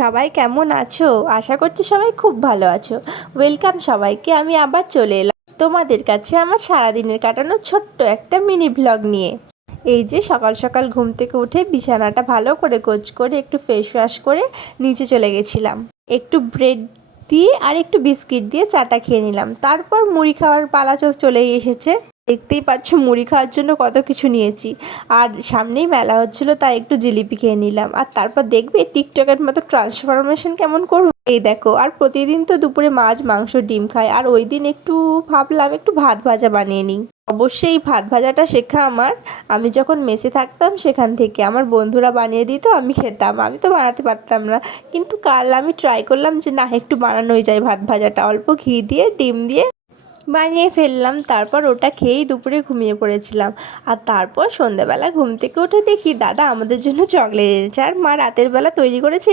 সবাই কেমন আছো? আশা করছি সবাই খুব ভালো আছো। ওয়েলকাম সবাইকে, আমি আবার চলে এলাম তোমাদের কাছে আমার সারাদিনের কাটানো ছোট্ট একটা মিনি ব্লগ নিয়ে। এই যে সকাল সকাল ঘুম থেকে উঠে বিছানাটা ভালো করে গোছ করে একটু ফেস ওয়াশ করে নিচে চলে গেছিলাম। একটু ব্রেড দিয়ে আর একটু বিস্কিট দিয়ে চাটা খেয়ে নিলাম। তারপর মুড়ি খাওয়ার পালা চলেই এসেছে। দেখতেই পাচ্ছ মুড়ি খাওয়ার জন্য কত কিছু নিয়েছি। আর সামনেই মেলা হচ্ছিল, তাই একটু জিলিপি খেয়ে নিলাম। আর তারপর দেখবে টিকটকের মতো ট্রান্সফরমেশন কেমন করবো, এই দেখো। আর প্রতিদিন তো দুপুরে মাছ মাংস ডিম খাই, আর ওই দিন একটু ভাবলাম একটু ভাত ভাজা বানিয়ে নিই। অবশ্যই ভাত ভাজাটা শেখা আমার। আমি যখন মেসে থাকতাম সেখান থেকে আমার বন্ধুরা বানিয়ে দিত, আমি খেতাম। আমি তো বানাতে পারতাম না, কিন্তু কাল আমি ট্রাই করলাম যে না, একটু বানানোই যায় ভাত ভাজাটা। অল্প ঘি দিয়ে ডিম দিয়ে বানিয়ে ফেললাম। তারপর ওটা খেয়েই দুপুরে ঘুমিয়ে পড়েছিলাম। আর তারপর সন্ধ্যাবেলা ঘুম থেকে উঠে দেখি দাদা আমাদের জন্য চকলেট এনেছে, আর মা রাতের বেলা তৈরি করেছে